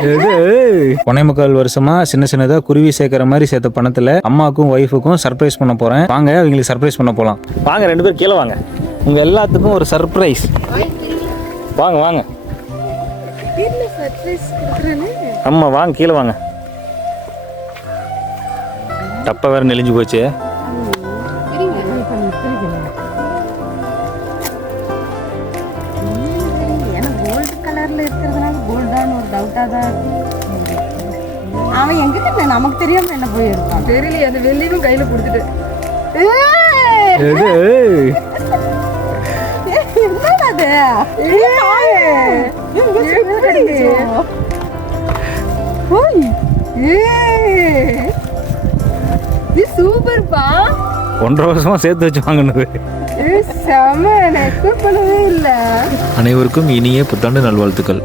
1.25 வருஷமா சின்னதா குருவி சேர்க்கிற மாதிரி சேர்த்த பணத்துல அம்மாக்கும் ஒய்ஃபுக்கும் சர்ப்ரைஸ் பண்ண போறேன். வாங்க அவங்களுக்கு சர்ப்ரைஸ் பண்ண போலாம். வாங்க 2 பேரும் கீழே வாங்க. உங்க எல்லாத்துக்கும் ஒரு சர்ப்ரைஸ். வாங்க வாங்க. அம்மா வாங்க கீழே வாங்க. டப்பா வேற நெளிஞ்சு போச்சு. அவன் எங்கிட்ட நமக்கு தெரியாம என்ன போய் எடுத்தான் தெரியல. அந்த வெள்ளியும் கையில கொடுத்துட்டு சூப்பர்ப்பா. 1.5 வருஷமா சேர்த்து வச்சு வாங்கினது. செம. நான் எக்ஸ்பெக்ட் பண்ணவே இல்லை. அனைவருக்கும் இனிய புத்தாண்டு நல்வாழ்த்துக்கள்.